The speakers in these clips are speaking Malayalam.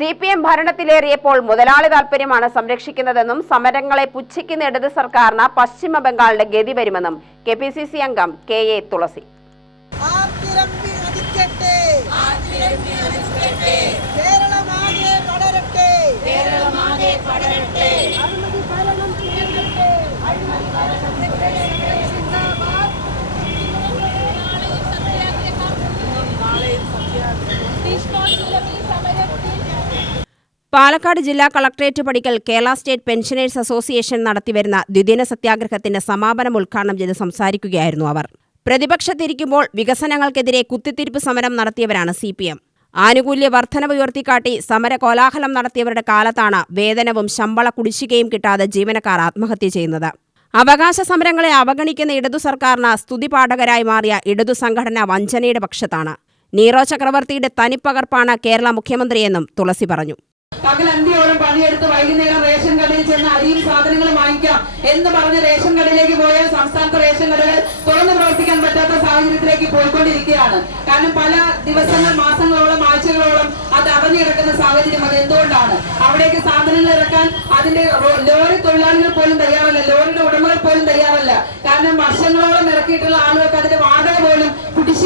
സി പി എം ഭരണത്തിലേറിയപ്പോൾ മുതലാളി താൽപര്യമാണ് സംരക്ഷിക്കുന്നതെന്നും സമരങ്ങളെ പുച്ഛിക്കുന്ന ഇടത് സർക്കാരിന് പശ്ചിമ ബംഗാളിന്റെ ഗതി വരുമെന്നും കെ പി സി സി അംഗം കെ എ തുളസി. ആർത്തിരമ്പി അടിക്കട്ടെ. കേരളമാകെ പടരട്ടെ. പാലക്കാട് ജില്ലാ കളക്ടറേറ്റ് പടിക്കൽ കേരള സ്റ്റേറ്റ് പെൻഷനേഴ്സ് അസോസിയേഷൻ നടത്തിവരുന്ന ദ്വിദിന സത്യാഗ്രഹത്തിന്റെ സമാപനം ഉദ്ഘാടനം ചെയ്ത് സംസാരിക്കുകയായിരുന്നു അവർ. പ്രതിപക്ഷത്തിരിക്കുമ്പോൾ വികസനങ്ങൾക്കെതിരെ കുത്തിത്തിരിപ്പ് സമരം നടത്തിയവരാണ് സി പി എം. ആനുകൂല്യ വർധനവ് ഉയർത്തിക്കാട്ടി സമര കോലാഹലം നടത്തിയവരുടെ കാലത്താണ് വേതനവും ശമ്പള കുടിശ്ശികയും കിട്ടാതെ ജീവനക്കാർ ആത്മഹത്യ ചെയ്യുന്നത്. അവകാശ സമരങ്ങളെ അവഗണിക്കുന്ന ഇടതു സർക്കാരിന് സ്തുതിപാഠകരായി മാറിയ ഇടതു സംഘടന വഞ്ചനയുടെ പക്ഷത്താണ്. നീറോ ചക്രവർത്തിയുടെ തനിപ്പകർപ്പാണ് കേരള മുഖ്യമന്ത്രിയെന്നും തുളസി പറഞ്ഞു. പകലന്തിയോളം പണിയെടുത്ത് വൈകുന്നേരം റേഷൻ കടയിൽ ചെന്ന് അരിയും സാധനങ്ങളും വാങ്ങിക്കാം എന്ന് പറഞ്ഞ് റേഷൻ കടയിലേക്ക് പോയാൽ സംസ്ഥാനത്തെ റേഷൻ കടകൾ തുറന്നു പ്രവർത്തിക്കാൻ പറ്റാത്ത സാഹചര്യത്തിലേക്ക് പോയിക്കൊണ്ടിരിക്കുകയാണ്. കാരണം പല ദിവസങ്ങൾ മാസങ്ങളോളം ആഴ്ചകളോളം അത് അടഞ്ഞു കിടക്കുന്ന സാഹചര്യം അത് എന്തുകൊണ്ടാണ്? അവിടേക്ക് സാധനങ്ങൾ ഇറക്കാൻ അതിന്റെ ലോറി തൊഴിലാളികൾ പോലും തയ്യാറല്ല. ലോറിയുടെ ഉടമകൾ പോലും തയ്യാറല്ല. കാരണം വർഷങ്ങളോളം ഇറക്കിയിട്ടുള്ള ആളുകൾക്ക് അതിന്റെ വാടക പോലും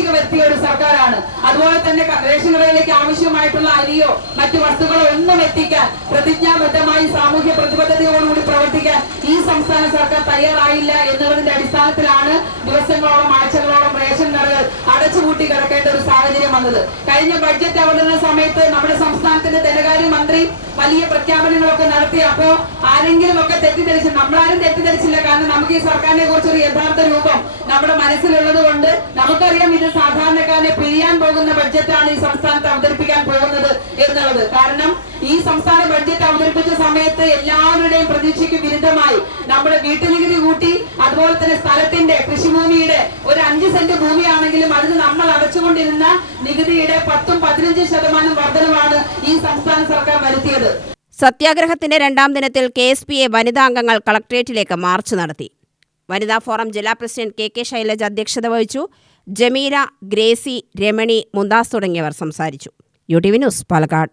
വ്യക്തി ഒരു സർക്കാരാണ്. അതുപോലെ തന്നെ റേഷൻ ആവശ്യമായിട്ടുള്ള അരിയോ മറ്റു വസ്തുക്കളോ ഒന്നും എത്തിക്കാൻ പ്രതിജ്ഞാബദ്ധമായി സാമൂഹ്യ പ്രതിബദ്ധതയോടുകൂടി പ്രവർത്തിക്കാൻ ഈ സംസ്ഥാന സർക്കാർ തയ്യാറായില്ല എന്നുള്ളതിന്റെ അടിസ്ഥാനത്തിലാണ് ദിവസങ്ങളോളം ആഴ്ചകളോളം റേഷൻ കടകൾ അടച്ചുപൂട്ടി കിടക്കേണ്ട ഒരു സാഹചര്യം വന്നത്. കഴിഞ്ഞ ബഡ്ജറ്റ് അവതരണ സമയത്ത് നമ്മുടെ സംസ്ഥാനത്തിന്റെ ധനകാര്യ മന്ത്രി വലിയ പ്രഖ്യാപനങ്ങളൊക്കെ നടത്തി. അപ്പോ ആരെങ്കിലും ഒക്കെ തെറ്റിദ്ധരിച്ചു നമ്മളാരും തെറ്റിദ്ധരിച്ചില്ല. കാരണം നമുക്ക് ഈ സർക്കാരിനെ കുറിച്ച് ഒരു യഥാർത്ഥ രൂപം നമ്മുടെ മനസ്സിലുള്ളത് കൊണ്ട് നമുക്കറിയാം ഇത് സാധാരണക്കാരനെ പിരിയാൻ പോകുന്ന ബഡ്ജറ്റാണ് ഈ സംസ്ഥാനത്ത് അവതരിപ്പിക്കാൻ പോകുന്നത് എന്നുള്ളത്. കാരണം ഈ സംസ്ഥാന ബഡ്ജറ്റ് അവതരിപ്പിച്ച സമയത്ത് എല്ലാവരുടെയും പ്രതീക്ഷയ്ക്ക് വിരുദ്ധമായി നമ്മുടെ വീട്ടുനികുതി കൂട്ടി അതുപോലെ തന്നെ സ്ഥലത്തിന്റെ കൃഷിഭൂമിയുടെ ഒരു അഞ്ച് സെന്റ് നമ്മൾ അടച്ചുകൊണ്ടിരുന്ന നികുതിയുടെ പത്തും പതിനഞ്ചും ശതമാനം വർധനമാണ് ഈ സംസ്ഥാന സർക്കാർ വരുത്തിയത്. സത്യാഗ്രഹത്തിന്റെ രണ്ടാം ദിനത്തിൽ കെ എസ് പി എ വനിതാ അംഗങ്ങൾ കളക്ട്രേറ്റിലേക്ക് മാർച്ച് നടത്തി. വനിതാ ഫോറം ജില്ലാ പ്രസിഡന്റ് കെ കെ ശൈലജ അധ്യക്ഷത വഹിച്ചു. ജമീല ഗ്രേസി രമണി മുന്താസ് തുടങ്ങിയവർ സംസാരിച്ചു. U T V news Palakkad.